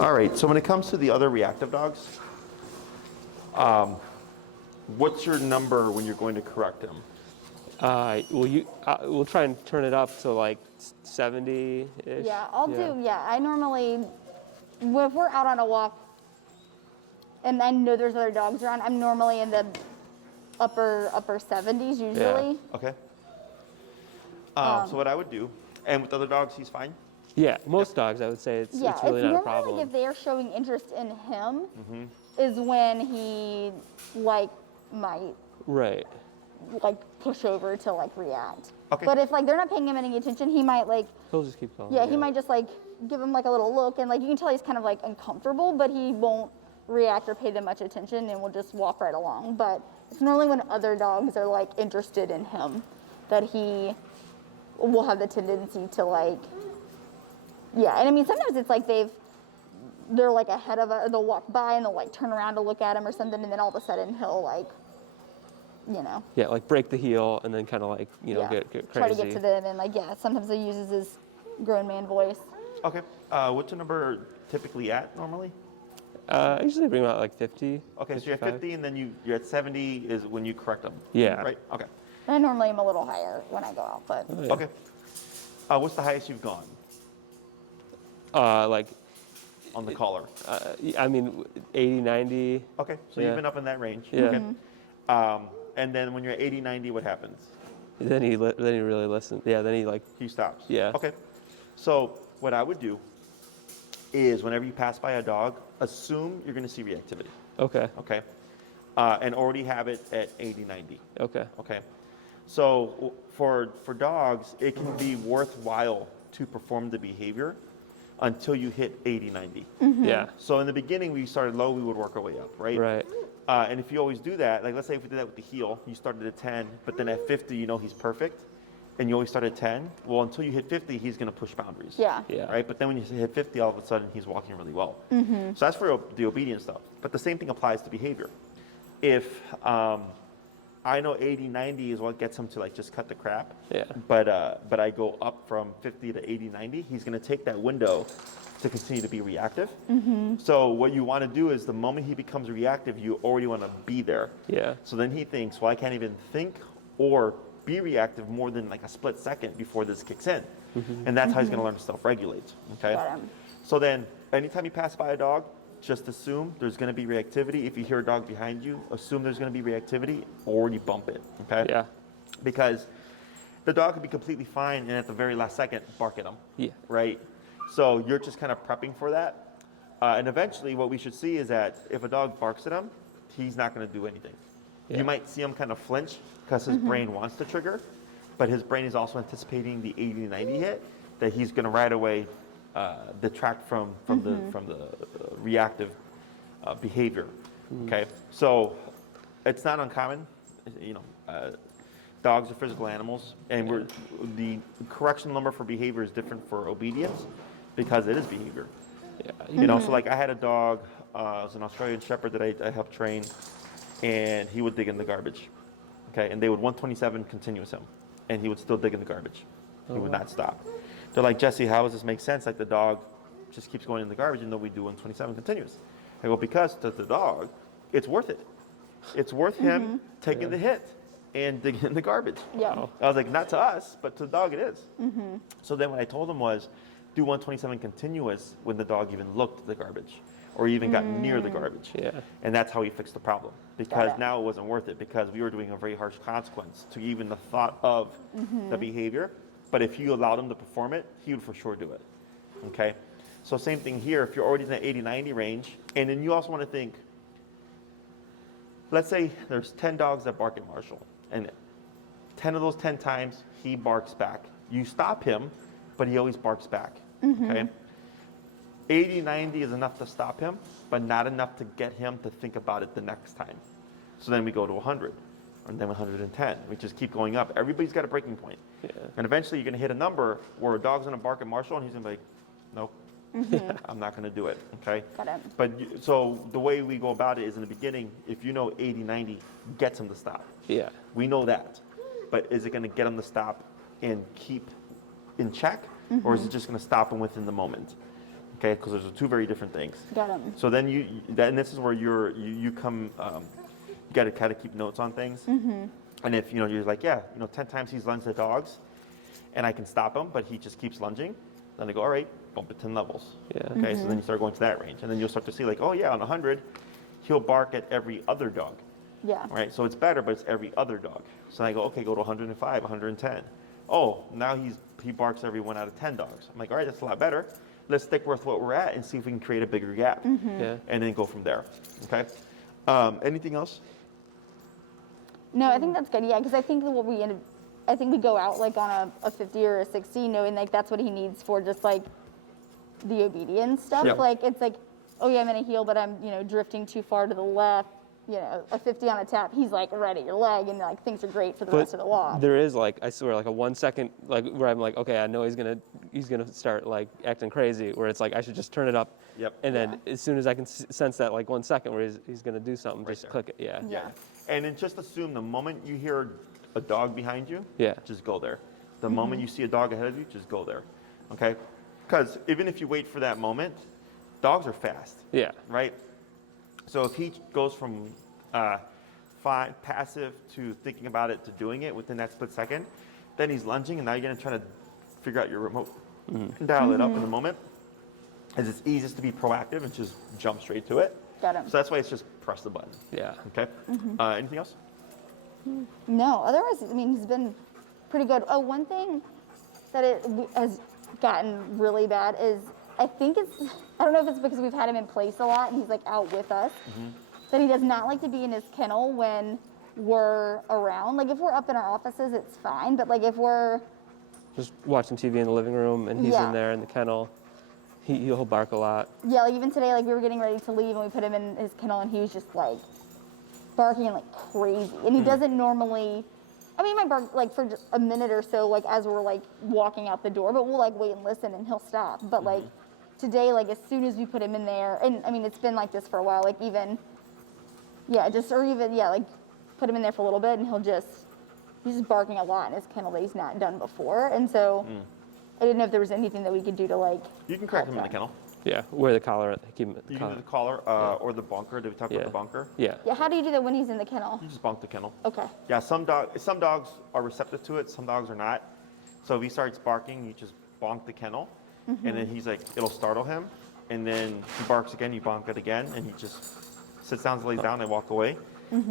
All right, so when it comes to the other reactive dogs, what's your number when you're going to correct them? We'll try and turn it up to like 70-ish. Yeah, I'll do, I normally, if we're out on a walk and I know there's other dogs around, I'm normally in the upper 70s usually. Yeah. Okay. So what I would do, and with other dogs, he's fine? Yeah, most dogs, I would say it's really not a normally problem. like if they are showing interest in him is when he like might Right. like push over to like react. Okay. But if like they're not paying him any attention, he might like, He'll just keep going. he might just like give him like a little look and like you can tell he's kind of like uncomfortable, but he won't react or pay them much attention and will just walk right along. But it's normally when other dogs are like interested in him that he will have the tendency to like, and I mean sometimes it's like they're like ahead of they'll walk by and they'll like turn around to look at him or something, and then all of a sudden he'll like, Yeah, like break the heel and then kind of like, get crazy. Try to get to them and like, sometimes he uses his grown man voice. Okay. What's your number typically at normally? I usually bring about like 50. Okay, so you're at 50 and then you're at 70 is when you correct them. Yeah. Right? Okay. And I normally am a little higher when I go out, but. Oh, yeah. Okay. What's the highest you've gone Like, on the collar? I mean, 80, 90. Okay, so you've been up in that range. Yeah. Okay. And then when you're at 80, 90, what happens? Then he really listens. Yeah, then he like. He stops. Yeah. Okay. So what I would do is whenever you pass by a dog, assume you're going to see reactivity. Okay. Okay. And already have it at 80, 90. Okay. Okay. So for dogs, it can be worthwhile to perform the behavior until you hit 80, 90. Yeah. So in the beginning, we started low, we would work our way up, right? Right. And if you always do that, like let's say if we did that with the heel, you started at 10, but then at 50, you know he's perfect, and you always start at 10, well, until you hit 50, he's going to push boundaries. Yeah. Yeah. Right? But then when you hit 50, all of a sudden, he's walking really well. So that's for the obedience stuff. But the same thing applies to behavior. If I know 80, 90 is what gets him to like just cut the crap, but I go up from 50 to 80, 90, he's going to take that window to continue to be reactive. So what you want to do is the moment he becomes reactive, you already want to be there. Yeah. So then he thinks, well, I can't even think or be reactive more than like a split second before this kicks in. And that's how he's going to learn to self-regulate. Okay. Got him. So then anytime you pass by a dog, just assume there's going to be reactivity. If you hear a dog behind you, assume there's going to be reactivity, already bump it. Okay. Yeah. Because the dog could be completely fine and at the very last second bark at him. Yeah. Right. So you're just kind of prepping for that. And eventually what we should see is that if a dog barks at him, he's not going to do anything. Yeah. You might see him kind of flinch because his brain wants to trigger, but his brain is also anticipating the 80 to 90 hit that he's going to right away detract from the reactive behavior. Okay, so it's not uncommon. Dogs are physical animals, and the correctional number for behavior is different for obedience because it is behavior. Yeah. So like I had a dog, it was an Australian Shepherd that I helped train, and he would dig in the garbage. Okay, and they would 127 continuous him, and he would still dig in the garbage. He would not stop. They're like, Jesse, how does this make sense? Like the dog just keeps going in the garbage, and though we do 127 continuous. I go, because to the dog, it's worth it. It's worth him taking the hit and digging in the garbage. Yeah. I was like, not to us, but to the dog it is. So then what I told him was, do 127 continuous when the dog even looked at the garbage or even got near the garbage. Yeah. And that's how he fixed the problem. Because now it wasn't worth it because we were doing a very harsh consequence to even the thought of the behavior. But if you allowed him to perform it, he would for sure do it. Okay? So same thing here. If you're already in the 80-90 range, and then you also want to think, let's say there's 10 dogs that bark at Marshall, and 10 of those 10 times he barks back. You stop him, but he always barks back. Okay? 80-90 is enough to stop him, but not enough to get him to think about it the next time. So then we go to 100, and then 110. We just keep going up. Everybody's got a breaking point. Yeah. And eventually you're going to hit a number where a dog's going to bark at Marshall, and he's going to be like, nope, I'm not going to do it. Okay? Got it. But so the way we go about it is in the beginning, if you know 80-90 gets him to stop. Yeah. We know that. But is it going to get him to stop and keep in check, or is it just going to stop him within the moment? Okay, because those are two very different things. Got him. So then and this is where you come, you got to kind of keep notes on things. And if you're like, 10 times he's lunged at dogs, and I can stop him, but he just keeps lunging, then I go, all right, bump it 10 levels. Yeah. Okay, so then you start going to that range, and then you'll start to see like, oh yeah, on 100, he'll bark at every other dog. Yeah. Right, so it's better, but it's every other dog. So I go, okay, go to 105, 110. Oh, now he barks every 1 out of 10 dogs. I'm like, all right, that's a lot better. Let's stick with what we're at and see if we can create a bigger gap, Yeah. and then go from there. Okay. Anything else? No, I think that's good. Yeah, because I think I think we go out like on a 50 or a 60, knowing like that's what he needs for just like the obedience stuff. Yep. Like it's like, oh yeah, I'm in a heel, but I'm drifting too far to the left. A 50 on a tap, he's like right at your leg, and like things are great for the rest of the walk. There is like, I swear, like a 1 second, like where I'm like, okay, I know he's gonna start like acting crazy, where it's like I should just turn it up. Yep. And then as soon as I can sense that like 1 second where he's gonna do something, Right just there. click it. Yeah. Yeah. And then just assume the moment you hear a dog behind you, Yeah. just go there. The moment you see a dog ahead of you, just go there. Okay? Because even if you wait for that moment, dogs are fast, Yeah. right? So if he goes from passive to thinking about it to doing it within that split second, then he's lunging, and now you're going to try to figure out your remote and dial it up in the moment. As it's easiest to be proactive and just jump straight to it. Got him. So that's why it's just press the button. Yeah. Okay? Anything else? No, otherwise, I mean, he's been pretty good. Oh, one thing that has gotten really bad is I don't know if it's because we've had him in place a lot and he's like out with us, that he does not like to be in his kennel when we're around. Like if we're up in our offices, it's fine, but like if we're Just watching TV in the living room and he's Yeah. in there in the kennel, he'll bark a lot. Yeah, like even today, like we were getting ready to leave and we put him in his kennel and he was just like barking like crazy. And he doesn't normally, I mean, he might bark like for just a minute or so, like as we're like walking out the door, but we'll like wait and listen and he'll stop. But like today, like as soon as we put him in there, and I mean, it's been like this for a while, like even, like put him in there for a little bit and he's just barking a lot in his kennel that he's not done before. And so I didn't know if there was anything that we could do to like. You can correct him in the help kennel. Yeah. Wear the collar. Keep him at the You can collar. do the collar or the bunker. Did we talk about the bunker? Yeah. Yeah, how do you do that when he's in the kennel? You just bonk the kennel. Okay. Yeah, some dogs are receptive to it, some dogs are not. So if he starts barking, you just bonk the kennel, and then he's like, it'll startle him, and then he barks again, you bonk it again, and he just sits down, lays down, and walk away.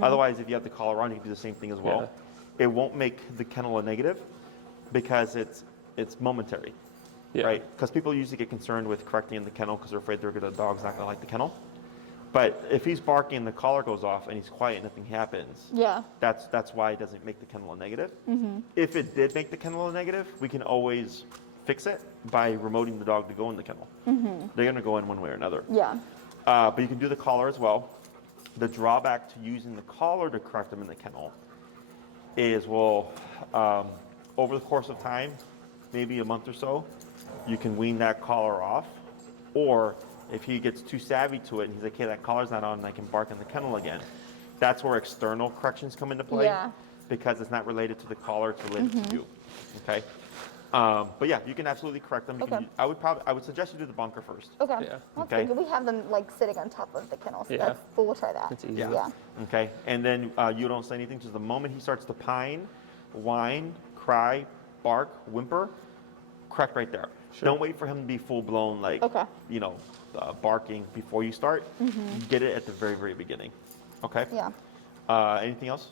Otherwise, if you have the collar on, you can do the same thing as well. It won't make the kennel a negative because it's momentary, Yeah. right? Because people usually get concerned with correcting in the kennel because they're afraid the dog's not going to like the kennel. But if he's barking, the collar goes off, and he's quiet, and nothing happens. Yeah. That's why it doesn't make the kennel a negative. If it did make the kennel a negative, we can always fix it by remoting the dog to go in the kennel. They're going to go in one way or another. Yeah. But you can do the collar as well. The drawback to using the collar to correct them in the kennel is, over the course of time, maybe a month or so, you can wean that collar off. Or if he gets too savvy to it and he's like, hey, that collar's not on and I can bark in the kennel again, that's where external corrections come into play. Yeah. Because it's not related to the collar, it's related to you. Okay? But yeah, you can absolutely correct them. Okay. I would suggest you do the bunker first. Okay. Yeah. That's Okay. good. We have them like sitting on top of the kennel, so Yeah. we'll try that. That's easy. Yeah. Okay, and then you don't say anything. Just the moment he starts to pine, whine, cry, bark, whimper, correct right there. Sure. Don't wait for him to be full blown, like Okay. barking before you start. Get it at the very, very beginning. Okay. Yeah. Anything else?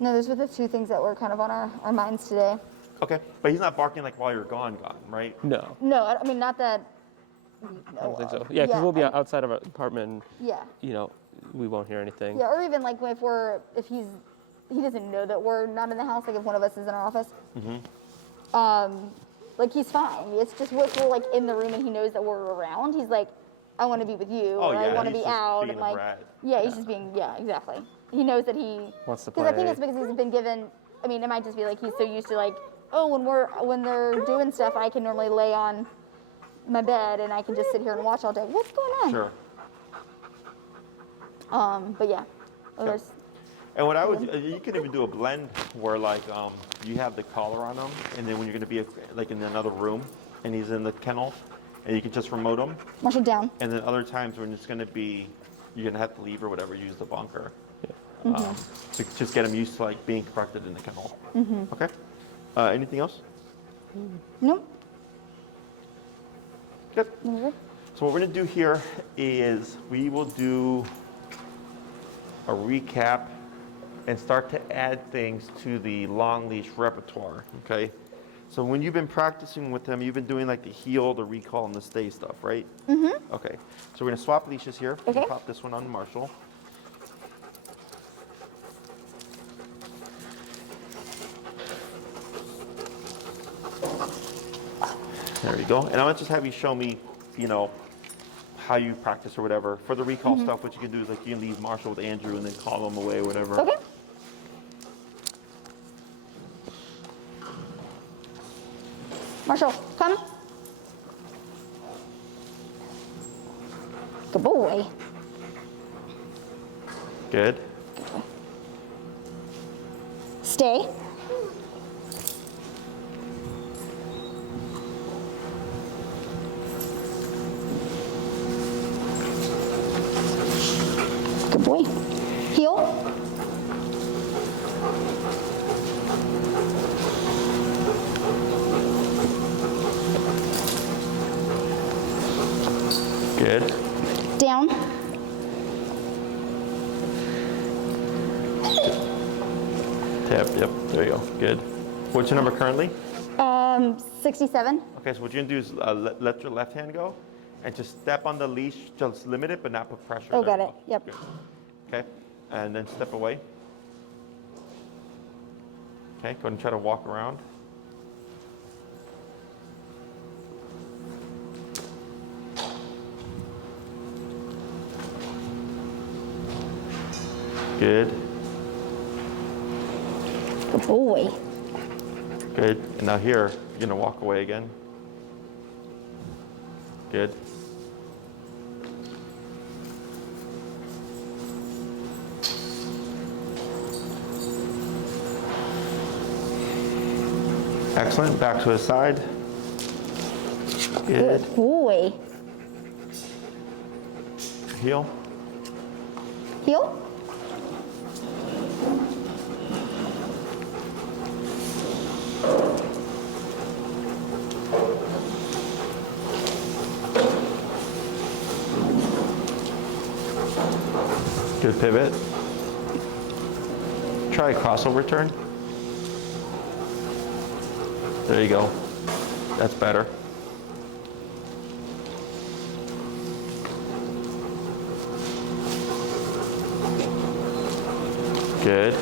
No, those were the two things that were kind of on our minds today. Okay, but he's not barking like while you're gone, right? No. No, I mean, not that we I know don't think so. of. Yeah, because we'll be I- outside of our apartment Yeah. and, we won't hear anything. Yeah, or even like if he doesn't know that we're not in the house, like if one of us is in our office. Like he's fine. It's just if we're like in the room and he knows that we're around, he's like, I want to be with you, Oh, or I yeah, want to he's be just out, being and a like, brat. yeah, he's just being, exactly. He knows that he Wants to because I think play. it's because he's been given. I mean, it might just be like he's so used to like, oh, when they're doing stuff, I can normally lay on my bed and I can just sit here and watch all day. What's going on? Sure. But yeah, there's And what I would, you can even do a blend where you have the collar on him, and then when you're going to be like in another room, and he's in the kennel, and you can just remote them. Marshall down. And then other times when it's going to be, you're going to have to leave or whatever, use the bunker. To just get them used to like being corrected in the kennel. Okay. Anything else? Nope. Good. So what we're going to do here is we will do a recap and start to add things to the long leash repertoire. Okay. So when you've been practicing with them, you've been doing like the heel, the recall, and the stay stuff, right? Okay. So we're going to swap leashes here. Okay. Pop this one on Marshall. There you go. And I'm gonna just have you show me, you know, how you practice or whatever. For the recall stuff, what you can do is like you can leave Marshall with Andrew and then call them away or whatever. Okay. Marshall, come. Good boy. Good. Stay. Good boy. Heel. Good. Down. Tap. Yep. There you go. Good. What's your number currently? 67. Okay. So what you're gonna do is let your left hand go, and just step on the leash. Just limit it, but not put pressure. Oh, There got you it. go. Yep. Good. Okay. And then step away. Okay. Go ahead and try to walk around. Good. Good boy. Good. And now here, you're gonna walk away again. Good. Excellent. Back to the side. Good. Good boy. Heel. Heel. Good pivot. Try a crossover turn. There you go. That's better. Good.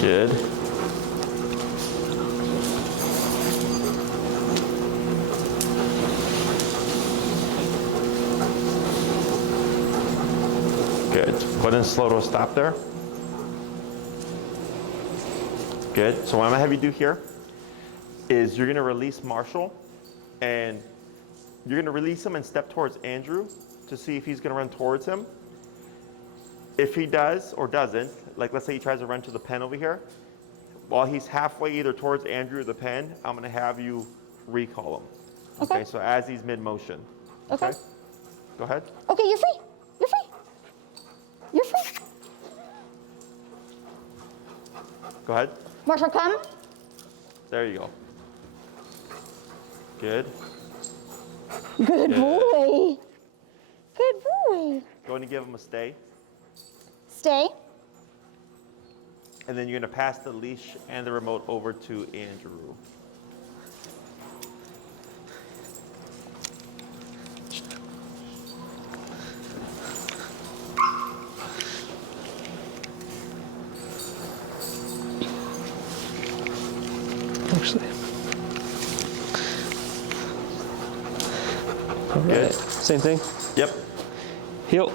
Good. Good. Go ahead and slow to a stop there. Good. So what I'm gonna have you do here is you're gonna release Marshall, and you're gonna release him and step towards Andrew to see if he's gonna run towards him. If he does or doesn't, like let's say he tries to run to the pen over here, while he's halfway either towards Andrew or the pen, I'm gonna have you recall him. Okay. So as he's mid-motion. Okay. Go ahead. Okay, you're free. You're free. You're free. Go ahead. Marshall, come. There you go. Good. Good Yeah. boy. Good boy. Go ahead and give him a stay. Stay. And then you're gonna pass the leash and the remote over to Andrew. Actually. All right. Good. Same thing. Yep. Heel.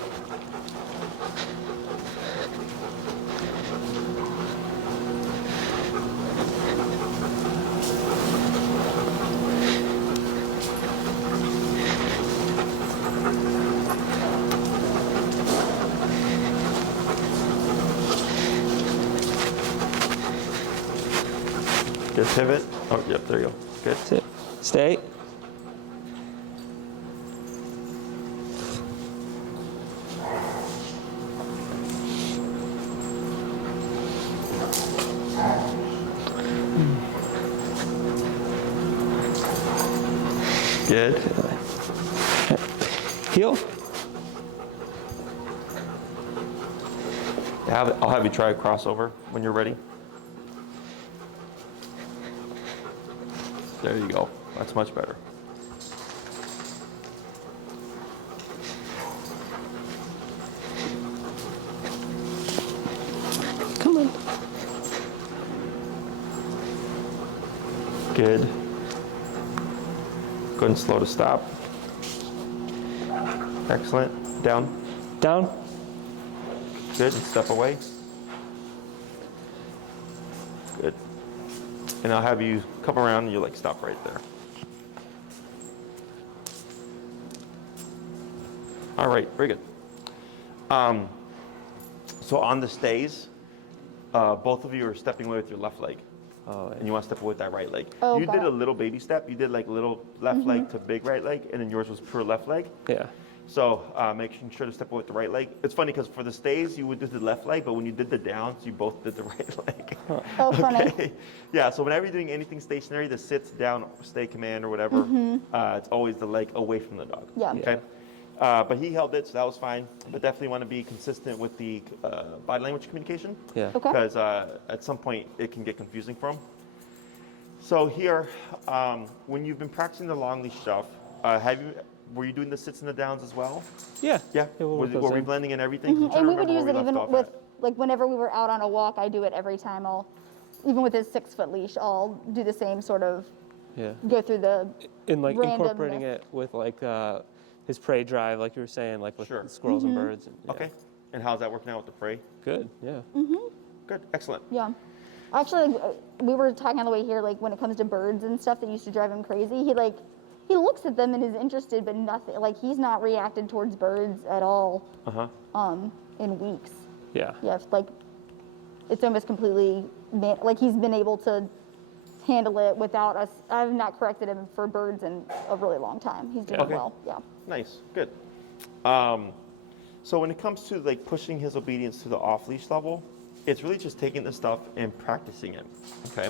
Good pivot. Oh, yep, there you go. Good. Sit. Stay. Good. Heel. I'll have you try a crossover when you're ready. There you go. That's much better. Come on. Good. Good and slow to stop. Excellent. Down. Down. Good. And step away. Good. And I'll have you come around and you like stop right there. All right, very good. So on the stays, both of you are stepping away with your left leg. Oh, And you want to step away with that right leg. Oh, You got did a it. little baby step. You did like little left leg to big right leg, and then yours was pure left leg. yeah. So making sure to step away with the right leg. It's funny because for the stays, you would do the left leg, but when you did the downs, you both did the right leg. Oh, funny. Okay. Yeah, so whenever you're doing anything stationary, the sits, down, stay command, or whatever, it's always the leg away from the dog. Yeah. Okay. But he held it, so that was fine. But definitely want to be consistent with the body language communication. Yeah. Okay. Because at some point, it can get confusing for him. So here, when you've been practicing the long leash stuff, were you doing the sits and the downs as well? Yeah. Yeah. we'll work Were those we in. blending in everything? 'Cause I'm trying And to we would remember use where it we even left off with, at. like, whenever we were out on a walk, I do it every time. Even with his 6-foot leash, I'll do the same sort of, Yeah. go through the, And like incorporating randomness. it with like his prey drive, like you were saying, like with Sure. squirrels and birds. And, yeah. Okay. And how's that working out with the prey? Good. Yeah. Good. Excellent. yeah. Actually, we were talking on the way here, like when it comes to birds and stuff that used to drive him crazy, he looks at them and is interested, but nothing, like he's not reacted towards birds at all, in weeks. Yeah. Yeah, like it's almost completely, like he's been able to handle it without us. I've not corrected him for birds in a really long time. He's doing Okay. well, yeah. Nice. Good. So when it comes to like pushing his obedience to the off-leash level, it's really just taking the stuff and practicing it. Okay.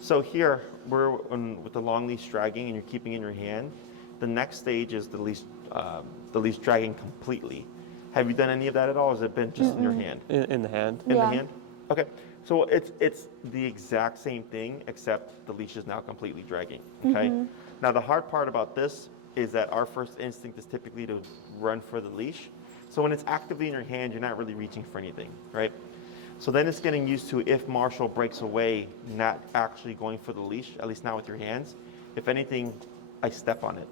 So here we're with the long leash dragging, and you're keeping it in your hand. The next stage is the leash dragging completely. Have you done any of that at all? Or has it been just in your hand? In the hand. In the Yeah. hand? Okay. So it's the exact same thing, except the leash is now completely dragging. Okay. Now the hard part about this is that our first instinct is typically to run for the leash. So when it's actively in your hand, you're not really reaching for anything, right? So then it's getting used to, if Marshall breaks away, not actually going for the leash, at least not with your hands. If anything, I step on it.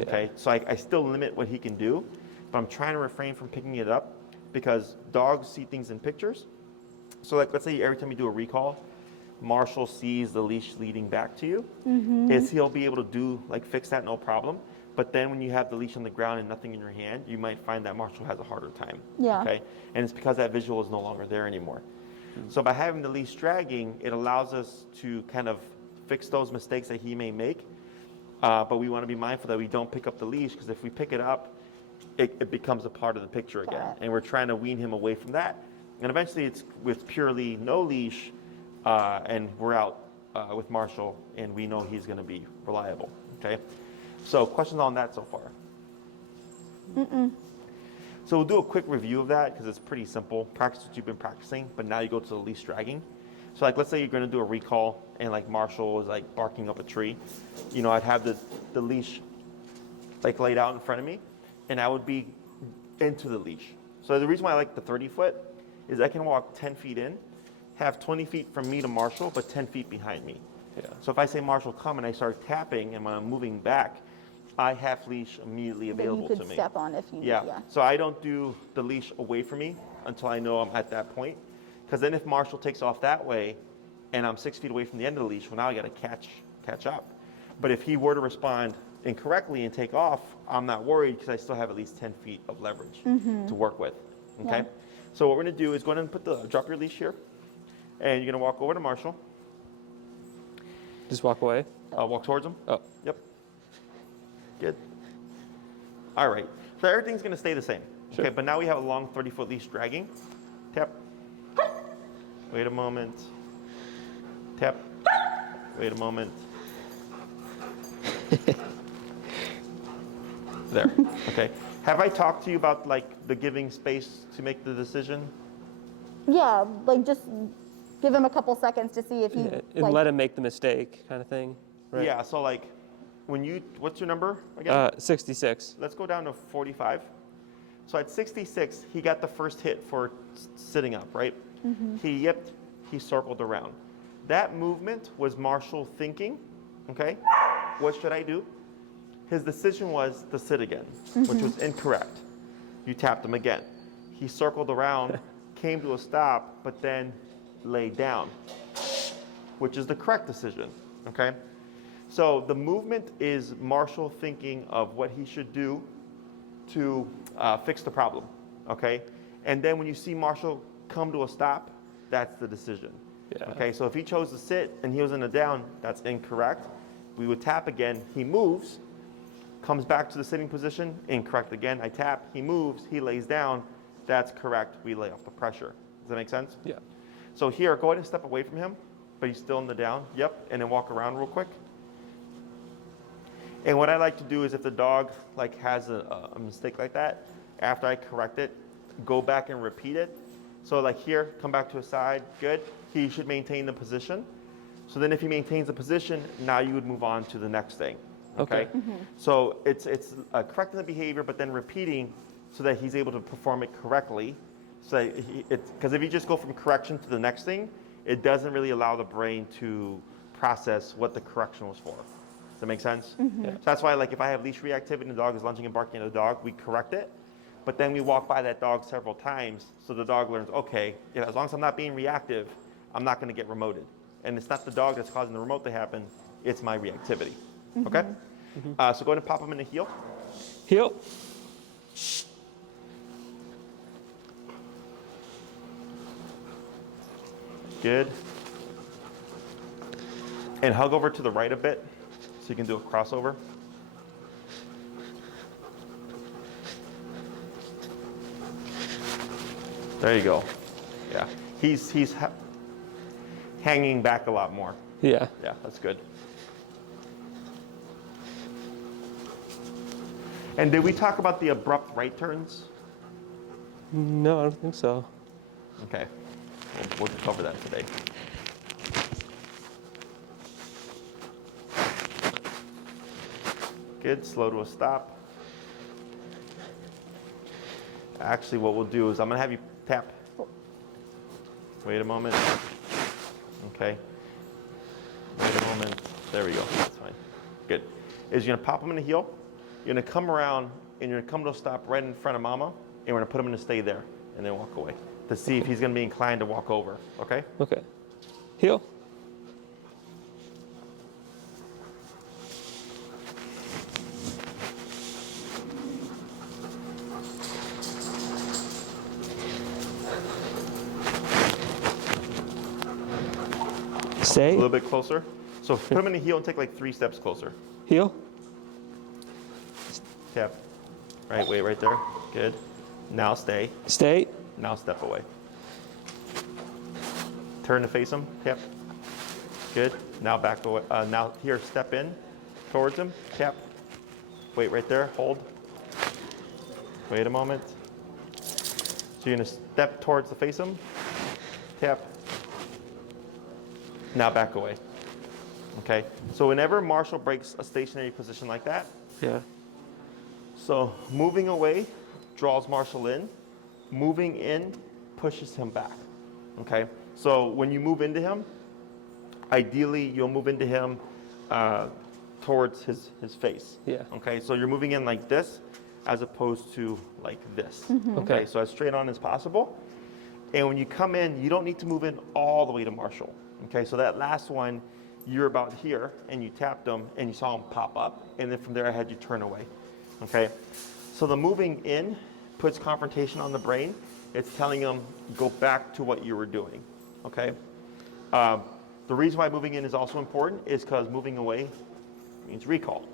Okay. Yeah. So I still limit what he can do, but I'm trying to refrain from picking it up because dogs see things in pictures. So like, let's say every time you do a recall, Marshall sees the leash leading back to you, is he'll be able to fix that no problem. But then when you have the leash on the ground and nothing in your hand, you might find that Marshall has a harder time. Yeah. Okay. And it's because that visual is no longer there anymore. So by having the leash dragging, it allows us to kind of fix those mistakes that he may make. But we want to be mindful that we don't pick up the leash, because if we pick it up, it becomes a part of the picture again. Got it. And we're trying to wean him away from that. And eventually it's with purely no leash, and we're out with Marshall, and we know he's going to be reliable. Okay. So questions on that so far? So we'll do a quick review of that because it's pretty simple. Practice what you've been practicing, but now you go to the leash dragging. So like, let's say you're going to do a recall and like Marshall was like barking up a tree. You know, I'd have the leash like laid out in front of me, and I would be into the leash. So the reason why I like the 30-foot is I can walk 10 feet in, have 20 feet from me to Marshall, but 10 feet behind me. Yeah. So if I say Marshall, come, and I start tapping and when I'm moving back, I have leash immediately That available you could to me. step on if you need, Yeah. yeah. So I don't do the leash away from me until I know I'm at that point. Because then if Marshall takes off that way and I'm 6 feet away from the end of the leash, well, now I got to catch up. But if he were to respond incorrectly and take off, I'm not worried because I still have at least 10 feet of leverage to work with. Okay. Yeah. So what we're going to do is go ahead and drop your leash here. And you're going to walk over to Marshall. Just walk away. Walk towards him. Oh, Yep. Good. All right. So everything's going to stay the same. Sure. Okay, but now we have a long 30-foot leash dragging. Tap. Wait a moment. Tap. Wait a moment. There. Okay. Have I talked to you about like the giving space to make the decision? Yeah, like just give him a couple seconds to see if he yeah. And like, let him make the mistake, kind of thing. Right? Yeah. So like, what's your number again? 66. Let's go down to 45. So at 66, he got the first hit for sitting up, right? He yipped, he circled around. That movement was Marshall thinking, okay? What should I do? His decision was to sit again, which was incorrect. You tapped him again. He circled around, came to a stop, but then laid down, which is the correct decision, okay? So the movement is Marshall thinking of what he should do to fix the problem, okay? And then when you see Marshall come to a stop, that's the decision. Yeah. Okay, so if he chose to sit and he was in a down, that's incorrect. We would tap again, he moves, comes back to the sitting position, incorrect again. I tap, he moves, he lays down, that's correct. We lay off the pressure. Does that make sense? Yeah. So here, go ahead and step away from him, but he's still in the down. Yep, and then walk around real quick. And what I like to do is if the dog like has a mistake like that, after I correct it, go back and repeat it. So like here, come back to his side, good. He should maintain the position. So then if he maintains the position, now you would move on to the next thing, okay? So it's correcting the behavior, but then repeating so that he's able to perform it correctly. So because if you just go from correction to the next thing, it doesn't really allow the brain to process what the correction was for. Does that make sense? Yeah. So that's why, like, if I have leash reactivity and the dog is lunging and barking at the dog, we correct it. But then we walk by that dog several times, so the dog learns, okay, as long as I'm not being reactive, I'm not going to get remoted. And it's not the dog that's causing the remote to happen, it's my reactivity. Okay? So go ahead and pop him in the heel. Heel. Good. And hug over to the right a bit, so you can do a crossover. There you go. Yeah, he's hanging back a lot more. Yeah. Yeah, that's good. And did we talk about the abrupt right turns? No, I don't think so. Okay, we'll cover that today. Good, slow to a stop. Actually, what we'll do is I'm gonna have you tap. Wait a moment. Okay. Wait a moment. There we go. That's fine. Good. Is you're gonna pop him in the heel. You're gonna come around and you're gonna come to a stop right in front of Mama, and we're gonna put him in a stay there, and then walk away to see if he's gonna be inclined to walk over. Okay. Okay. Heel. A Stay. little bit closer. So put him in the heel and take like 3 steps closer. Heel. Tap. Right, wait right there. Good. Now stay. Stay. Now step away. Turn to face him. Tap. Good. Now back away. Now here, step in towards him. Tap. Wait right there. Hold. Wait a moment. So you're gonna step towards the face him. Tap. Now back away. Okay. So whenever Marshall breaks a stationary position like that, Yeah. so moving away draws Marshall in, moving in pushes him back. Okay. So when you move into him, ideally you'll move into him towards his face. Yeah. Okay. So you're moving in like this as opposed to like this. Okay. So as straight on as possible. And when you come in, you don't need to move in all the way to Marshall. Okay, so that last one, you're about here, and you tapped him, and you saw him pop up, and then from there I had you turn away. Okay, so the moving in puts confrontation on the brain. It's telling him, go back to what you were doing. Okay, The reason why moving in is also important is because moving away means recall.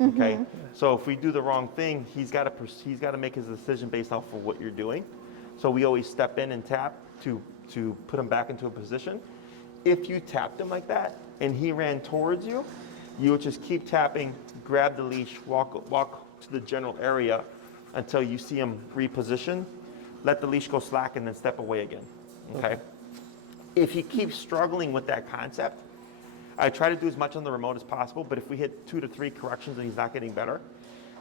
Okay, so if we do the wrong thing, he's got to make his decision based off of what you're doing. So we always step in and tap to put him back into a position. If you tapped him like that and he ran towards you, you would just keep tapping, grab the leash, walk to the general area until you see him reposition. Let the leash go slack and then step away again. Okay. If he keeps struggling with that concept, I try to do as much on the remote as possible, but if we hit 2 to 3 corrections and he's not getting better,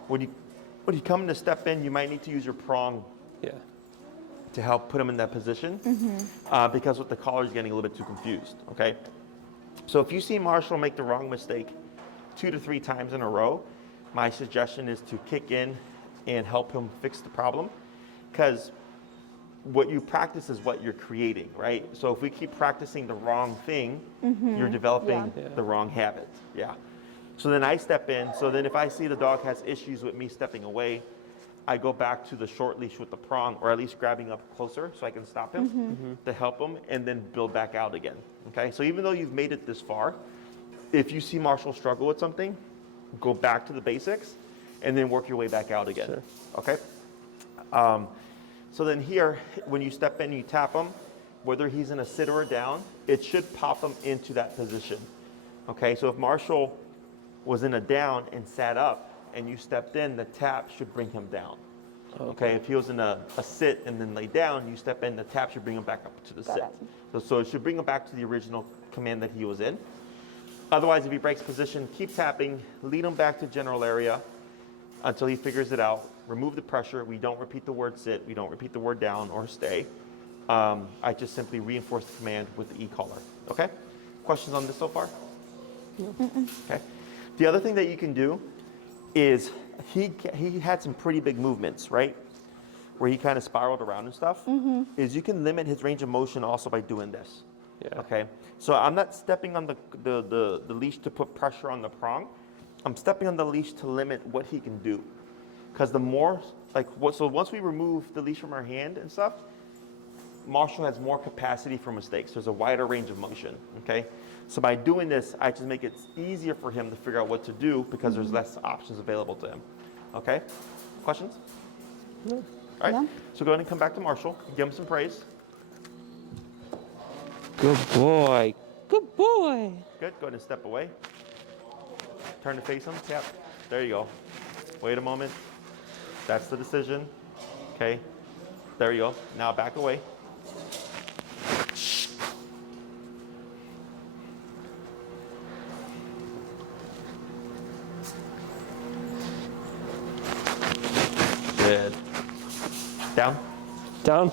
when you come to step in, you might need to use your prong to help put him in that position because with the collar, he's getting a little bit too confused, okay? So if you see Marshall make the wrong mistake 2 to 3 times in a row, my suggestion is to kick in and help him fix the problem, because what you practice is what you're creating, right? So if we keep practicing the wrong thing, you're developing the wrong habit. Yeah. So then I step in. So then if I see the dog has issues with me stepping away, I go back to the short leash with the prong, or at least grabbing up closer so I can stop him to help him, and then build back out again. Okay. So even though you've made it this far, if you see Marshall struggle with something, go back to the basics and then work your way back out again. Sure. Okay. So then here, when you step in, you tap him, whether he's in a sit or a down, it should pop him into that position. Okay, so if Marshall was in a down and sat up and you stepped in, the tap should bring him down. Okay, if he was in a sit and then lay down, you step in, the tap should bring him back up to the sit. So it should bring him back to the original command that he was in. Otherwise, if he breaks position, keep tapping, lead him back to general area until he figures it out. Remove the pressure. We don't repeat the word sit. We don't repeat the word down or stay. I just simply reinforce the command with the e-collar. Okay? Questions on this so far? Okay. The other thing that you can do is he had some pretty big movements, right? Where he kind of spiraled around and stuff. Is you can limit his range of motion also by doing this. Yeah. Okay. So I'm not stepping on the leash to put pressure on the prong. I'm stepping on the leash to limit what he can do. Because the more, so once we remove the leash from our hand and stuff, Marshall has more capacity for mistakes. There's a wider range of motion, okay? So by doing this, I just make it easier for him to figure out what to do because there's less options available to him, okay? Questions? No. All right, Yeah. so go ahead and come back to Marshall. Give him some praise. Good boy. Good boy. Good, go ahead and step away. Turn to face him, tap. There you go. Wait a moment. That's the decision. Okay. There you go. Now back away. Good. Down. Down.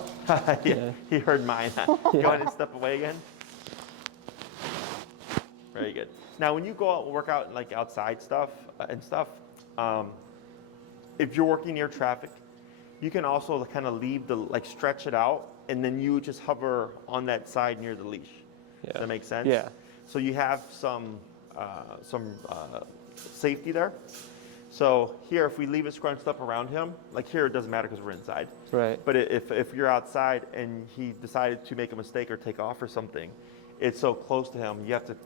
Yeah, he heard mine. Go ahead and step away again. Very good. Now, when you go out and work out like outside stuff if you're working near traffic, you can also kind of leave stretch it out, and then you just hover on that side near the leash. Yeah. Does that make sense? Yeah. So you have some safety there. So here, if we leave it scrunched up around him, like here, it doesn't matter because we're inside. Right. But if you're outside and he decided to make a mistake or take off or something, it's so close to him, you have to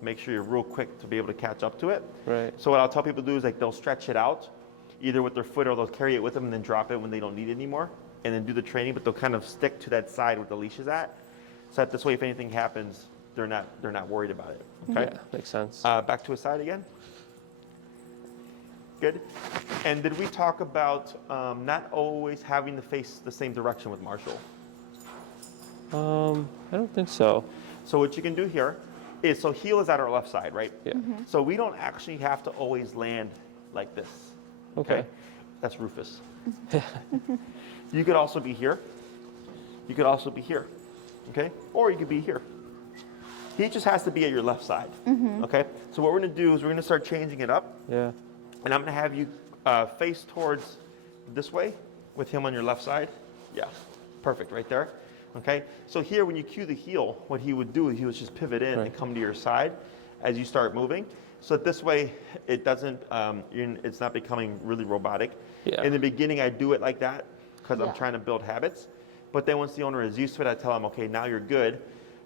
make sure you're real quick to be able to catch up to it. Right. So what I'll tell people to do is they'll stretch it out, either with their foot or they'll carry it with them and then drop it when they don't need it anymore, and then do the training. But they'll kind of stick to that side where the leash is at, so that this way, if anything happens, they're not worried about it. Okay. Yeah, makes sense. Back to his side again. Good. And did we talk about not always having to face the same direction with Marshall? I don't think so. So what you can do here is, so heel is at our left side, right? Yeah. So we don't actually have to always land like this. Okay. That's Rufus. You could also be here. You could also be here. Okay? Or you could be here. He just has to be at your left side. Okay? So what we're going to do is we're going to start changing it up. Yeah. And I'm going to have you face towards this way with him on your left side. Yeah, perfect, right there. Okay, so here when you cue the heel, what he would do is he would just pivot in and come to your side as you start moving. So this way it doesn't, it's not becoming really robotic. Yeah. In the beginning I do it like that because I'm trying to build habits. But then once the owner is used to it, I tell him, okay, now you're good.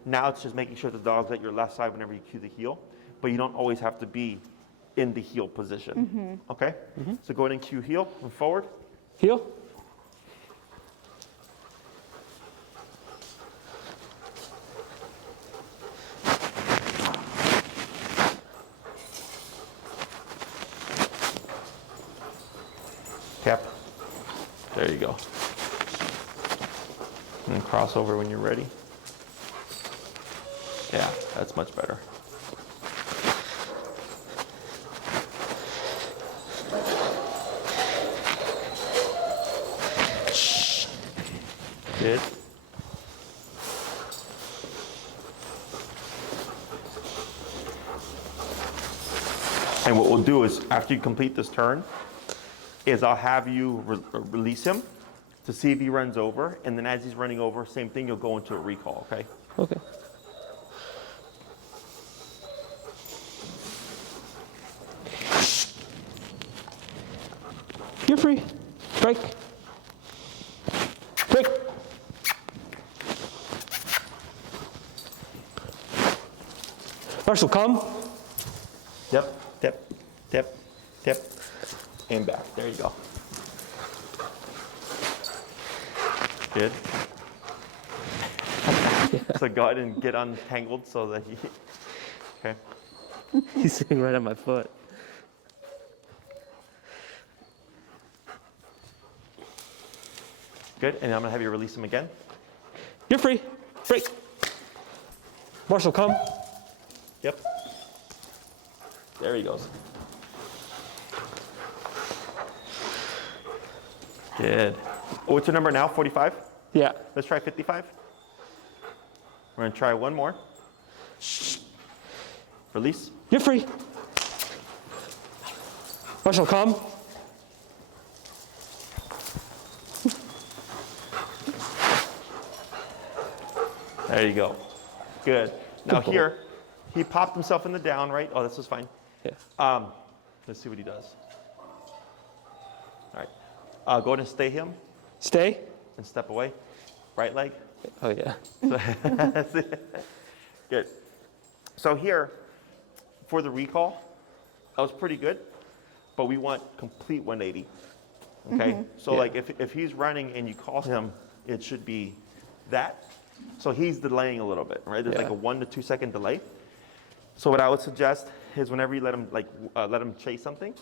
Now it's just making sure the dog's at your left side whenever you cue the heel, but you don't always have to be in the heel position. Okay? So go ahead and cue heel and forward. Heel. Tap. There you go. And then cross over when you're ready. Yeah, that's much better. Good. And what we'll do is, after you complete this turn, is I'll have you release him to see if he runs over, and then as he's running over, same thing, you'll go into a recall, okay? Okay. You're free. Break. Break. Marshall, come. Yep, tip, tip, tip, and back. There you go. Good. So go ahead and get untangled so that he, okay. He's sitting right on my foot. Good, and I'm gonna have you release him again. You're free. Break. Marshall, come. Yep. There he goes. Good. What's your number now, 45? Yeah. Let's try 55. We're gonna try one more. Release. You're free. Marshall, come. There you go. Good. Now Good boy. here, he popped himself in the down, right? Oh, this was fine. Yeah. Let's see what he does. All right. Go ahead and stay him Stay. and step away. Right leg. Oh, yeah. That's it. Good. So here, for the recall, that was pretty good, but we want complete 180. Okay? So Yeah. like if he's running and you call him, it should be that. So he's delaying a little bit, right? There's like Yeah. a 1 to 2 second delay. So what I would suggest is whenever you let him chase something,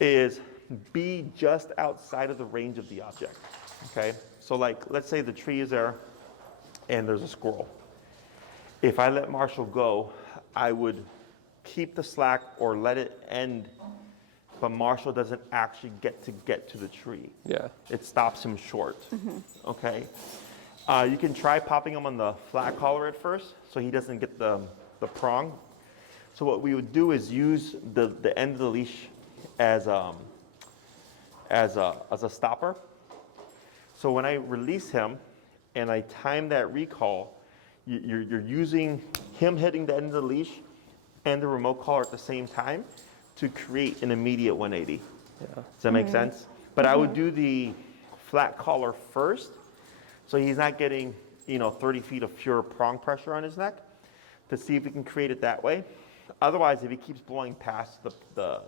is be just outside of the range of the object. Okay? So like, let's say the tree is there and there's a squirrel. If I let Marshall go, I would keep the slack or let it end, but Marshall doesn't actually get to the tree. Yeah. It stops him short. Okay? You can try popping him on the flat collar at first so he doesn't get the prong. So what we would do is use the end of the leash as a stopper. So when I release him and I time that recall, you're using him hitting the end of the leash and the remote collar at the same time to create an immediate 180. Yeah. Does that make sense? But I would do the flat collar first, so he's not getting 30 feet of pure prong pressure on his neck, to see if we can create it that way. Otherwise, if he keeps blowing past the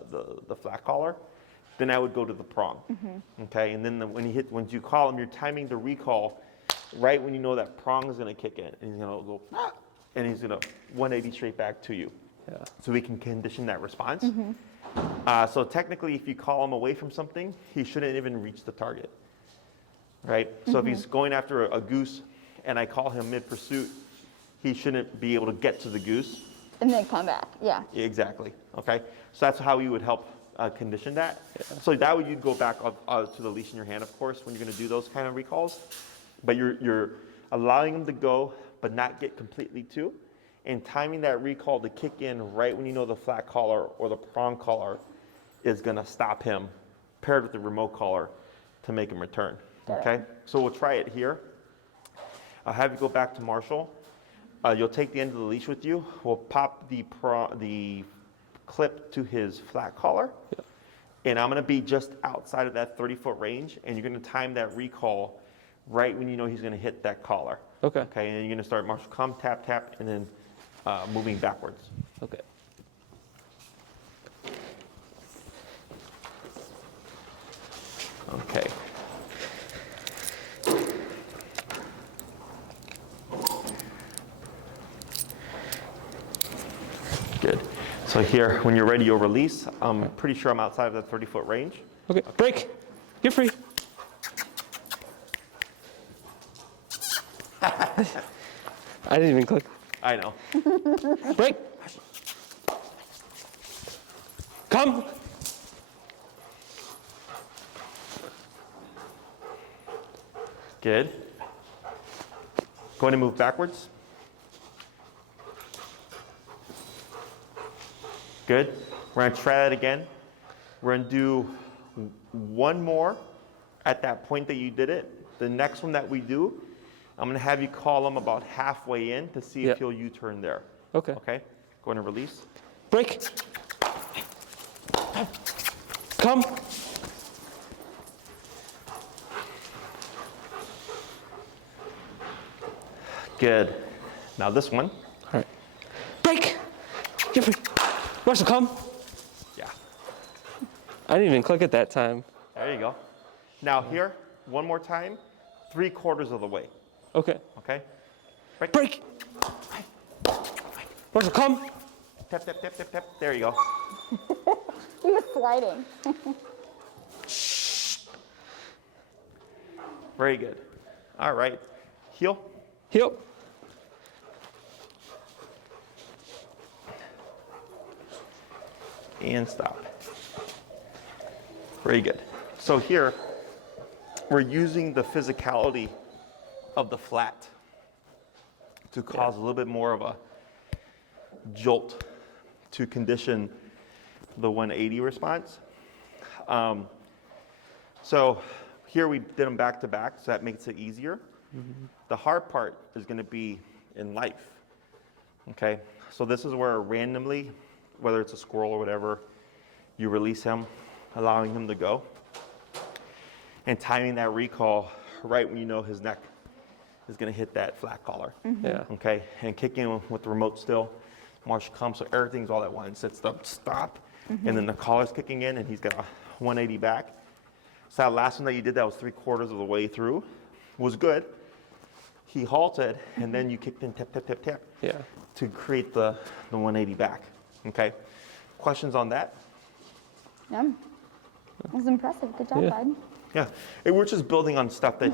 flat collar, then I would go to the prong. Okay, and then once you call him, you're timing the recall right when you know that prong is going to kick in, and he's going to go, and he's going to 180 straight back to you. Yeah. So we can condition that response. So technically, if you call him away from something, he shouldn't even reach the target, right? So if he's going after a goose and I call him mid-pursuit, he shouldn't be able to get to the goose. And then come back, yeah. Exactly, okay? So that's how we would help condition that. So that way you'd go back up, to the leash in your hand, of course, when you're gonna do those kind of recalls. But you're allowing him to go, but not get completely to, and timing that recall to kick in right when you know the flat collar or the prong collar is gonna stop him, paired with the remote collar to make him return, okay? So we'll try it here. I'll have you go back to Marshall. You'll take the end of the leash with you. We'll pop the clip to his flat collar. Yeah. And I'm gonna be just outside of that 30-foot range, and you're gonna time that recall right when you know he's gonna hit that collar. Okay. Okay, and then you're gonna start Marshall come, tap, tap, and then moving backwards. Okay. Okay. Good. So here, when you're ready, you'll release. I'm pretty sure I'm outside of that 30-foot range. Okay. Break. You're free. I didn't even click. I know. Break. Come. Good. Go ahead and move backwards. Good. We're gonna try that again. We're gonna do one more at that point that you did it. The next one that we do, I'm gonna have you call him about halfway in to see Yeah. if he'll U-turn there. Okay. Okay? Go ahead and release. Break. Come. Good. Now this one. All right. Break. You're free. Marshall, come. Yeah. I didn't even click at that time. There you go. Now here, one more time, 3/4 of the way. Okay. Okay? Break. Break. Marshall, come. Tap, tap, tap, tap, tap. There you go. He was sliding. Very good. All right. Heel. Heel. And stop. Very good. So here, we're using the physicality of the flat to cause a little bit more of a jolt to condition the 180 response. So here we did them back to back, so that makes it easier. The hard part is going to be in life. Okay, so this is where randomly, whether it's a squirrel or whatever, you release him, allowing him to go, and timing that recall right when you know his neck is going to hit that flat collar. Yeah. Okay, and kicking with the remote still. Marshall comes, so everything's all at once. It's the stop, and then the collar's kicking in, and he's got a 180 back. So that last one that you did, that was 3/4 of the way through, was good. He halted, and then you kicked in tap, tap, tap, tap Yeah. to create the 180 back. Okay, questions on that? Yeah. It was impressive. Good job, Yeah. bud. Yeah, and we're just building on stuff that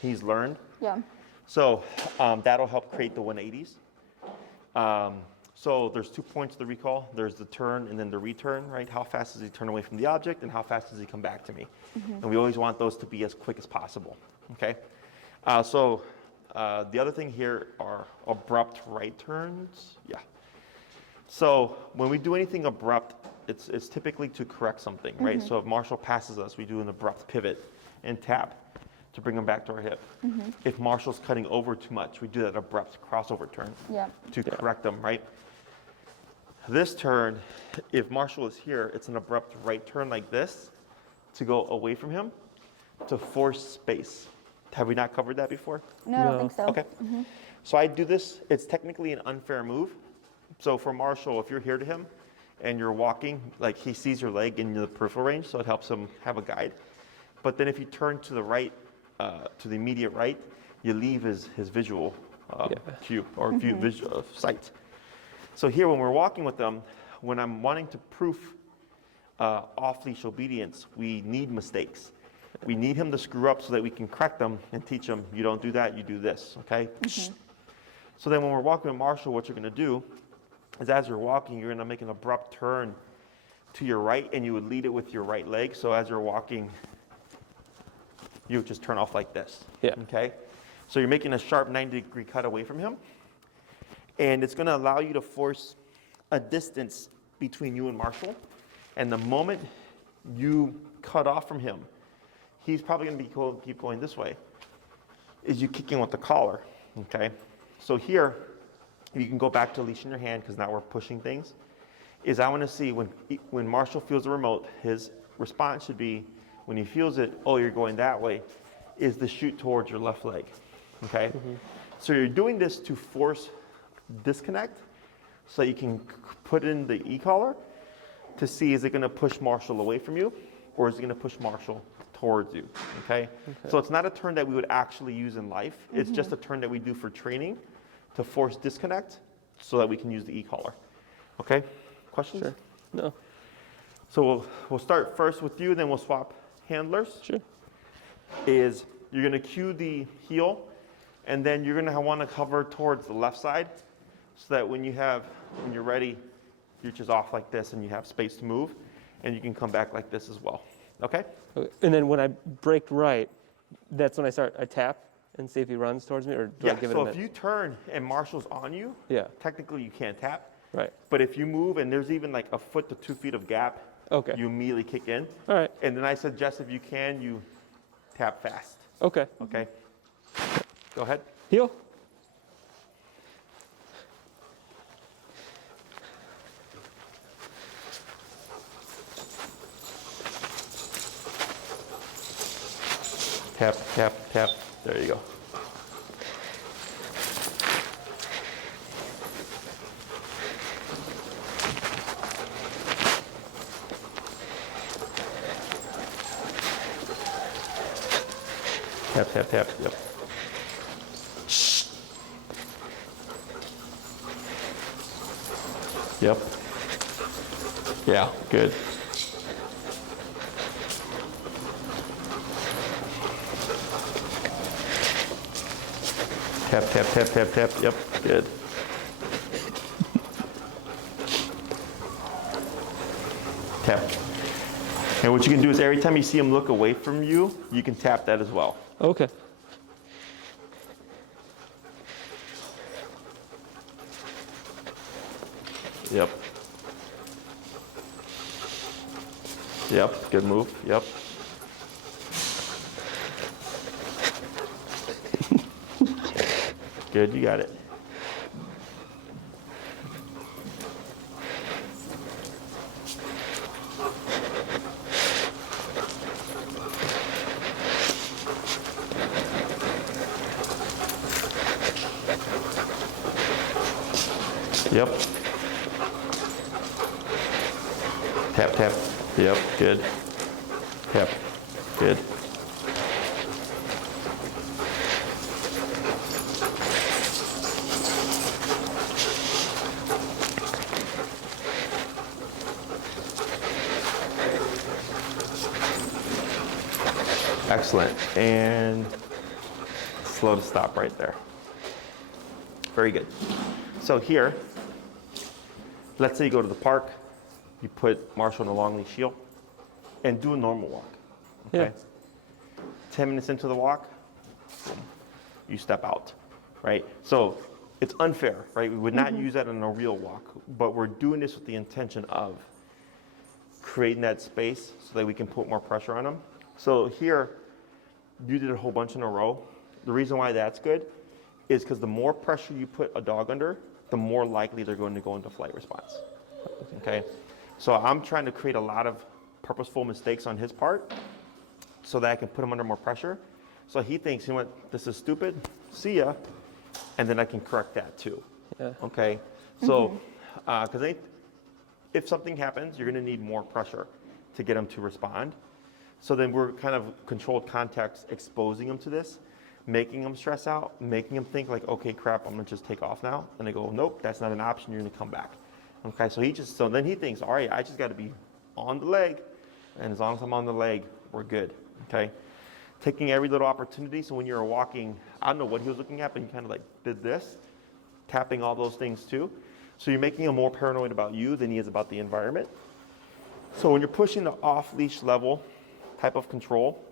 he's learned. Yeah. So that'll help create the 180s. So there's 2 points to the recall. There's the turn and then the return, right? How fast does he turn away from the object and how fast does he come back to me? And we always want those to be as quick as possible, okay? So the other thing here are abrupt right turns. Yeah. So when we do anything abrupt, it's typically to correct something, right? So if Marshall passes us, we do an abrupt pivot and tap to bring him back to our hip. If Marshall's cutting over too much, we do that abrupt crossover turn Yeah. to correct them, right? This turn, if Marshall is here, it's an abrupt right turn like this to go away from him to force space. Have we not covered that before? No, I don't No. think so. Okay. So I do this, it's technically an unfair move. So for Marshall, if you're here to him and you're walking, like he sees your leg in the peripheral range, so it helps him have a guide. But then if you turn to the right, to the immediate right, you leave his visual cue or view visual sight. So here when we're walking with them, when I'm wanting to proof off-leash obedience, we need mistakes. We need him to screw up so that we can correct them and teach him, you don't do that, you do this, okay? So then when we're walking with Marshall, what you're gonna do is as you're walking, you're gonna make an abrupt turn to your right and you would lead it with your right leg. So as you're walking, you would just turn off like this, Yeah. okay? So you're making a sharp 90-degree cut away from him. And it's gonna allow you to force a distance between you and Marshall. And the moment you cut off from him, he's probably gonna keep going this way, is you kicking with the collar, okay? So here, you can go back to leash in your hand, because now we're pushing things, is I wanna see when Marshall feels the remote, his response should be, when he feels it, oh, you're going that way, is the shoot towards your left leg, okay? So you're doing this to force disconnect so you can put in the e-collar to see is it gonna push Marshall away from you or is it gonna push Marshall towards you, okay? So it's not a turn that we would actually use in life. It's just a turn that we do for training to force disconnect so that we can use the e-collar, okay? Questions? Sure. No. So we'll start first with you, then we'll swap handlers. Sure. Is you're gonna cue the heel, and then you're gonna wanna hover towards the left side so that when you're ready, you're just off like this and you have space to move, and you can come back like this as well, okay? Okay. And then when I break right, that's when I tap and see if he runs towards me, or do I Yeah, give it a so minute? if you turn and Marshall's on you, Yeah. technically you can't tap, Right. but if you move and there's even like a foot to 2 feet of gap, Okay. you immediately kick in. All right. And then I suggest if you can, you tap fast, Okay. okay? Go ahead. Heel. Tap, tap, tap. There you go. Tap, tap, tap. Yep. Yep. Yeah, good. Tap, tap, tap, tap, tap. Yep, good. Tap. And what you can do is every time you see him look away from you, you can tap that as well. Okay. Yep. Yep, good move. Yep. Good, you got it. Yep. Tap, tap. Yep, good. Tap. Good. Excellent. And slow to stop right there. Very good. So here, let's say you go to the park, you put Marshall in a long leash heel, and do a normal walk. Okay? Yeah. 10 minutes into the walk, you step out, right? So it's unfair, right? We would not use that in a real walk, but we're doing this with the intention of creating that space so that we can put more pressure on them. So here, you did a whole bunch in a row. The reason why that's good is because the more pressure you put a dog under, the more likely they're going to go into flight response. Okay? So I'm trying to create a lot of purposeful mistakes on his part so that I can put him under more pressure. So he thinks, you know what, this is stupid, see ya, and then I can correct that too. Yeah. Okay? So, because if something happens, you're going to need more pressure to get him to respond. So then we're kind of controlled context exposing him to this, making him stress out, making him think like, okay, crap, I'm gonna just take off now. And I go, nope, that's not an option, you're gonna come back. Okay, so then he thinks, all right, I just gotta be on the leg. And as long as I'm on the leg, we're good, okay? Taking every little opportunity, so when you're walking, I don't know what he was looking at, but he kind of like did this, tapping all those things too. So you're making him more paranoid about you than he is about the environment. So when you're pushing the off-leash level type of control,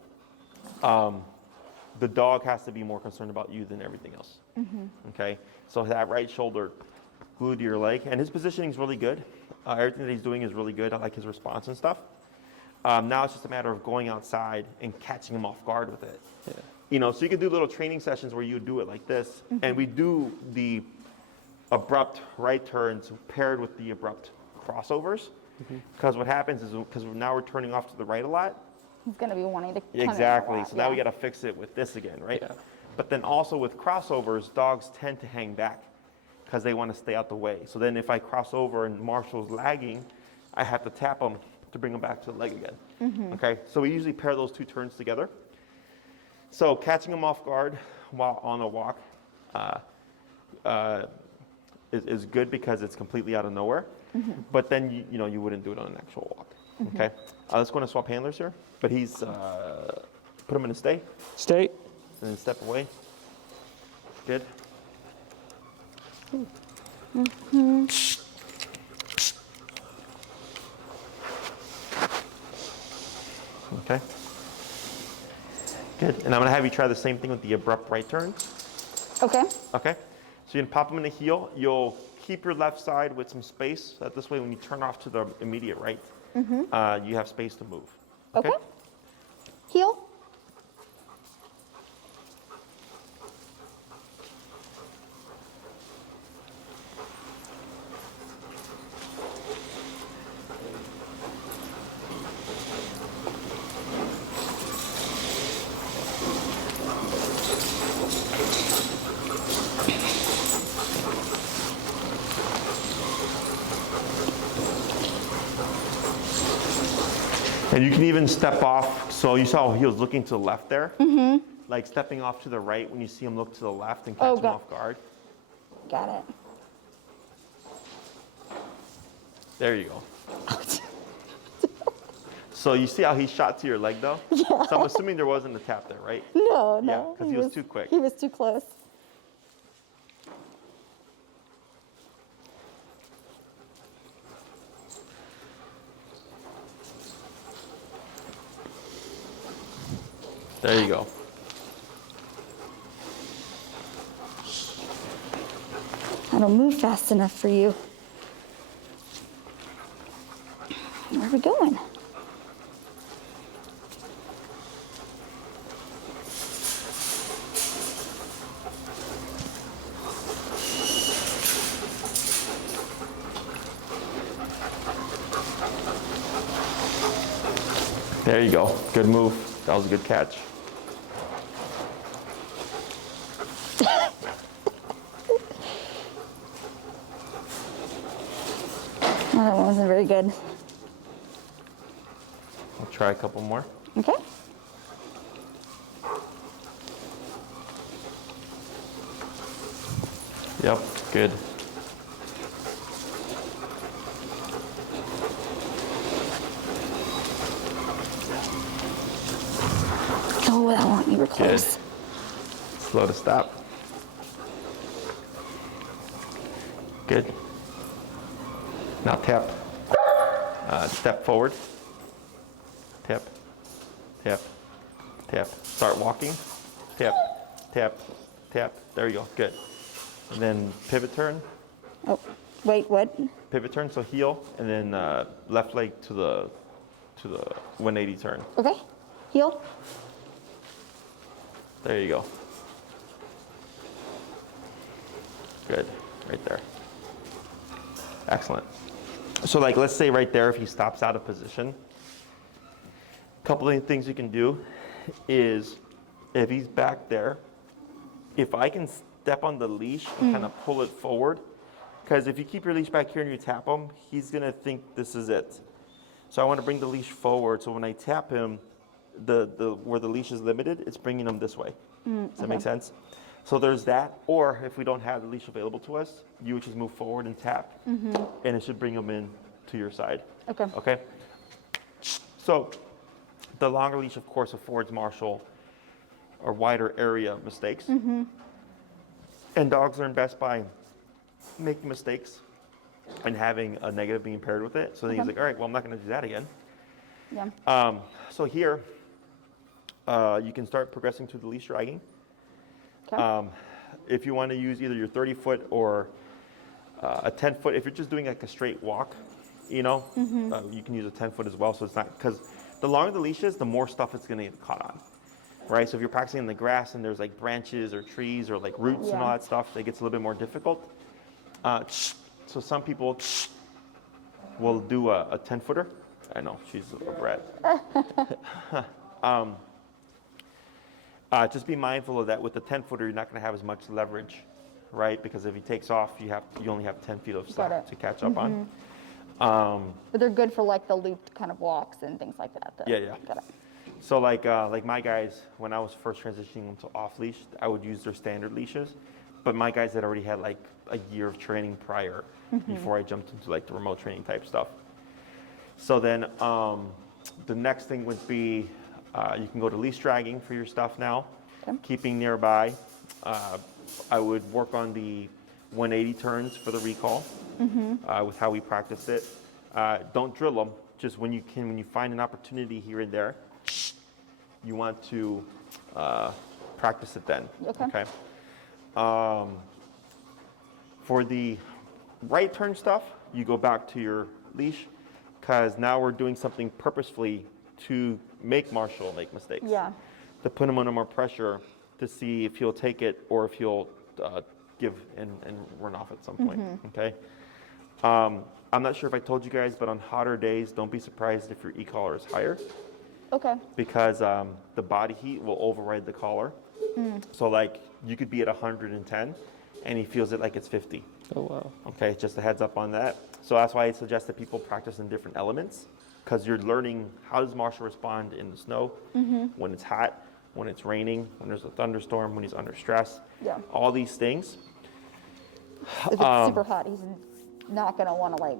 the dog has to be more concerned about you than everything else. Okay, so that right shoulder glued to your leg, and his positioning is really good. Everything that he's doing is really good. I like his response and stuff. Now it's just a matter of going outside and catching him off guard with it. Yeah. You know, so you can do little training sessions where you do it like this, and we do the abrupt right turns paired with the abrupt crossovers. Because what happens is, because now we're turning off to the right a lot. He's going to be wanting to come in a Exactly. lot, So now we yeah. got to fix it with this again, right? Yeah. But then also with crossovers, dogs tend to hang back because they want to stay out the way. So then if I cross over and Marshall's lagging, I have to tap him to bring him back to the leg again. Okay, so we usually pair those two turns together. So catching him off guard while on a walk is good because it's completely out of nowhere. But then you wouldn't do it on an actual walk. Okay, let's go into swap handlers here. But he's put him in a stay. Stay. And then step away. Good. Okay. Good. And I'm gonna have you try the same thing with the abrupt right turn. Okay. Okay. So you can pop them in the heel. You'll keep your left side with some space. So that this way, when you turn off to the immediate right, you have space to move. Okay. Heel. And you can even step off. So you saw he was looking to the left there. Like stepping off to the right when you see him look to the left and catch him off guard. Got it. There you go. So you see how he shot to your leg though? Yeah. So I'm assuming there wasn't a tap there, right? No, Yeah, because he was too quick. He was too close. There you go. I don't move fast enough for you. Where are we going? There you go. Good move. That was a good catch. Oh, that one wasn't very good. I'll try a couple more. Okay. Yep, good. Oh, that one, you were Good. close. Slow to stop. Good. Now tap. Step forward. Tap. Tap. Tap. Start walking. Tap. Tap. Tap. There you go. Good. And then pivot turn. Oh, wait, what? Pivot turn. So heel, and then left leg to the 180 turn. Okay. Heel. There you go. Good. Right there. Excellent. So like, let's say right there, if he stops out of position, a couple of things you can do is, if he's back there, if I can step on the leash and kind of pull it forward, because if you keep your leash back here and you tap him, he's gonna think this is it. So I want to bring the leash forward, so when I tap him, the where the leash is limited, it's bringing him this way. Does that make sense? So there's that, or if we don't have the leash available to us, you would just move forward and tap, and it should bring him in to your side. Okay. Okay? So the longer leash, of course, affords Marshall a wider area of mistakes. And dogs learn best by making mistakes and having a negative being paired with it. So then he's like, all right, well, I'm not going to do that again. Yeah. So here, you can start progressing to the leash dragging. Okay. If you want to use either your 30-foot or a 10-foot, if you're just doing like a straight walk, you can use a 10-foot as well. So it's not, because the longer the leash is, the more stuff it's going to get caught on, right? So if you're practicing in the grass and there's like branches or trees or like roots and all that stuff, it gets a little bit more difficult. So some people will do a 10-footer. I know, she's a brat. Just be mindful of that. With the 10-footer, you're not going to have as much leverage, right? Because if he takes off, you only have 10 feet of Got slack it. to catch up on. But they're good for like the looped kind of walks and things like that. Though. Yeah. Got it. So like my guys, when I was first transitioning them to off leash, I would use their standard leashes. But my guys had already had like a year of training prior before I jumped into like the remote training type stuff. So then the next thing would be you can go to leash dragging for your stuff now, Okay. keeping nearby. I would work on the 180 turns for the recall with how we practice it. Don't drill them. Just when you find an opportunity here and there, you want to practice it then. Okay. For the right turn stuff, you go back to your leash because now we're doing something purposefully to make Marshall make mistakes. Yeah. To put him under more pressure to see if he'll take it or if he'll give and run off at some point. Okay. I'm not sure if I told you guys, but on hotter days, don't be surprised if your e-collar is higher Okay. because the body heat will override the collar. So like you could be at 110 and he feels it like it's 50. Oh, wow. Okay, just a heads up on that. So that's why I suggest that people practice in different elements because you're learning how does Marshall respond in the snow, when it's hot, when it's raining, when there's a thunderstorm, when he's under stress. Yeah. All these things. If it's super hot, he's not gonna want to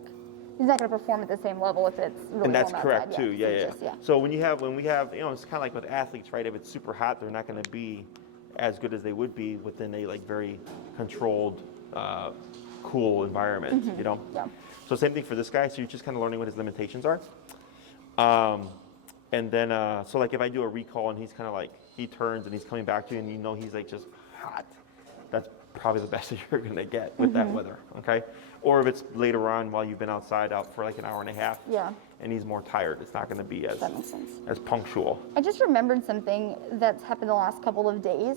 he's not gonna perform at the same level if it's really And that's warm correct outside. too. So Yeah, it's yeah. just- So when we have, it's kind of like with athletes, right? If it's super hot, they're not going to be as good as they would be within a like very controlled, cool environment. You know. Yeah. So same thing for this guy. So you're just kind of learning what his limitations are. And then so like if I do a recall and he's kind of like he turns and he's coming back to you and you know he's like just hot, that's probably the best that you're going to get with that weather. Okay. Or if it's later on while you've been outside out for like an hour and a half. Yeah. And he's more tired. It's not going to be That makes sense. as punctual. I just remembered something that's happened the last couple of days.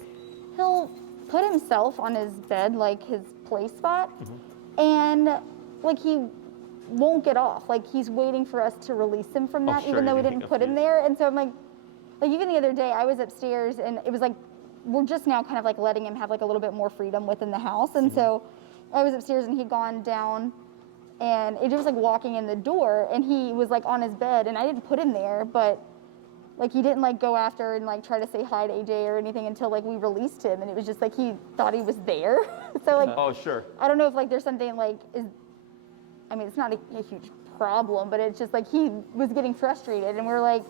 He'll put himself on his bed, like his play spot, and like he won't get off. Like he's waiting for us to release him from that, sure, even though you're we getting didn't put him confused. there. And so I'm like even the other day, I was upstairs and it was like we're just now kind of like letting him have like a little bit more freedom within the house. And so I was upstairs and he'd gone down and it was like walking in the door and he was like on his bed and I didn't put him there, but like he didn't like go after and like try to say hi to AJ or anything until like we released him and it was just like he thought he was there. So like Oh, sure. I don't know if like there's something like it's not a huge problem, but it's just like he was getting frustrated and we're like,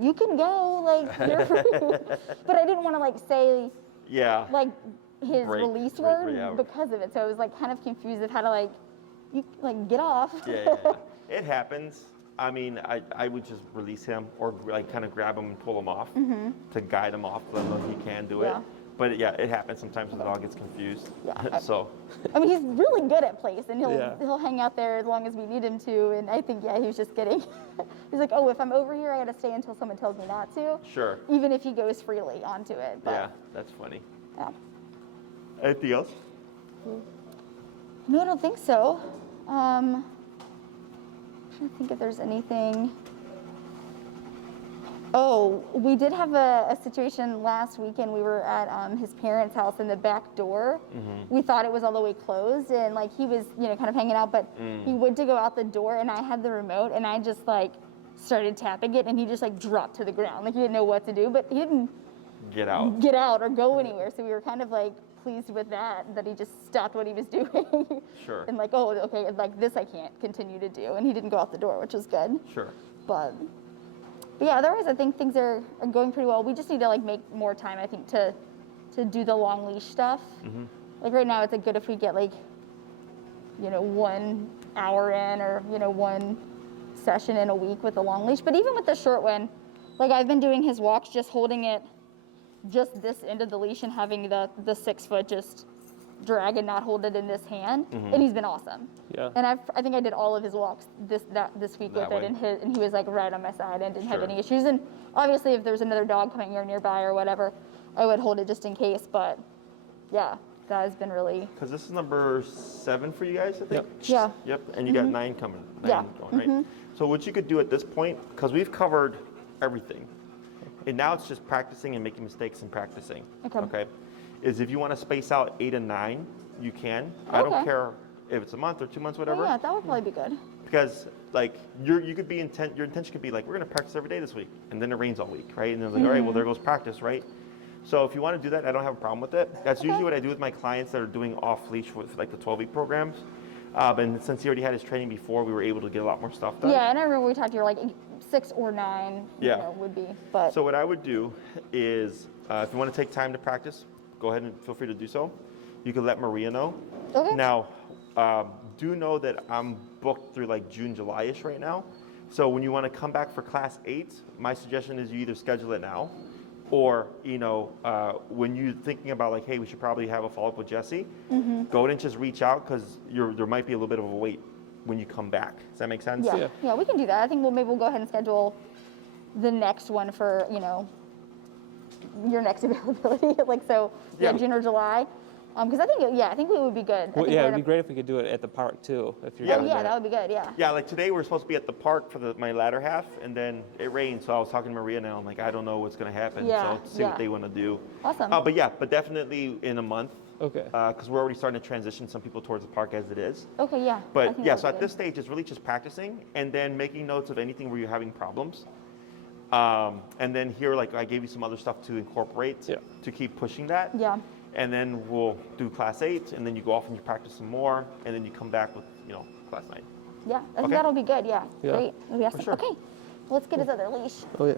you can go, like you're free. But I didn't want to like say Yeah. like his Break release right word out. because of it. So I was like kind of confused of how to like get off. Yeah. It happens. I mean, I would just release him or like kind of grab him and pull him off to guide him off, let him know he can do it. Yeah. But yeah, it happens sometimes when the dog gets confused. Yeah. So I mean, he's really good at place, and Yeah. he'll hang out there as long as we need him to. And I think, he was just getting. He's like, oh, if I'm over here, I got to stay until someone tells me not to. sure. Even if he goes freely onto it. But, Yeah, that's funny. yeah. Anything else? No, I don't think so. I'm trying to think if there's anything. Oh, we did have a situation last weekend. We were at his parents' house in the back door. We thought it was all the way closed, and like he was, kind of hanging out, but he went to go out the door, and I had the remote, and I just like started tapping it, and he just like dropped to the ground. Like he didn't know what to do, but he didn't Get out. get out or go anywhere. So we were kind of like pleased with that he just stopped what he was doing. Sure. And like, oh, okay, like this I can't continue to do. And he didn't go out the door, which was good. Sure. But yeah, otherwise I think things are going pretty well. We just need to like make more time, I think, to do the long leash stuff. Like right now it's like good if we get like, 1 hour in or, 1 session in a week with the long leash. But even with the short one, like I've been doing his walks just holding it just this end of the leash and having the 6 foot just drag and not hold it in this hand, and he's been awesome. Yeah. And I think I did all of his walks this week That with it, way. and he was like right on my side and didn't have Sure. any issues. And obviously, if there's another dog coming here nearby or whatever, I would hold it just in case. But yeah, that has been really Because this is number 7 for you guys, I think. Yep. yeah. Yep. And you got 9 coming. 9 Yeah. going, right? So what you could do at this point, because we've covered everything, and now it's just practicing and making mistakes and practicing. Okay. Is if you want to space out 8 and 9, you can. I don't Okay. care if it's a month or 2 months, Oh, whatever. yeah, that would probably be good. Because like you could be your intention could be like, we're gonna practice every day this week, and then it rains all week, right? And they're like, all right, well there goes practice, right? So if you want to do that, I don't have a problem with it. That's usually what I do with my clients that are doing off leash with like the 12-week programs. And since he already had his training before, we were able to get a lot more stuff done. Yeah, and I remember we talked, you're like 6 or 9, Yeah. you know, would be, but. So what I would do is, if you want to take time to practice, go ahead and feel free to do so. You can let Maria know. Okay. Now, do know that I'm booked through like June, July-ish right now. So when you want to come back for class 8, my suggestion is you either schedule it now, or when you're thinking about like, hey, we should probably have a follow-up with Jesse, go ahead and just reach out, because there might be a little bit of a wait when you come back. Does that make sense? Yeah. Yeah. Yeah, we can do that. I think maybe we'll go ahead and schedule the next one for, your next availability, like so, Yeah. June or July. Because I think it would be good. I Well, think yeah, we're it'd be gonna- great if we could do it at the park too. If you're Yeah. Oh, doing yeah, that would be good, yeah. Yeah, like today we're supposed to be at the park for my latter half, and then it rained, so I was talking to Maria now. I'm like, I don't know what's going to happen, Yeah, so see yeah. what they want to do. Awesome. But definitely in a month, Okay. because we're already starting to transition some people towards the park as it is. Okay, yeah. I But think yeah, that so would at be this stage, it's really just practicing and then making notes of anything where you're having problems. And then here, like I gave you some other stuff to incorporate Yeah. to keep pushing that. good. Yeah. And then we'll do class 8, and then you go off and you practice some more, and then you come back with, class 9. Yeah, I think Okay. that'll be good, yeah. Yeah. Great. That'll be awesome. sure. Okay, well, let's get his other leash. Oh yeah.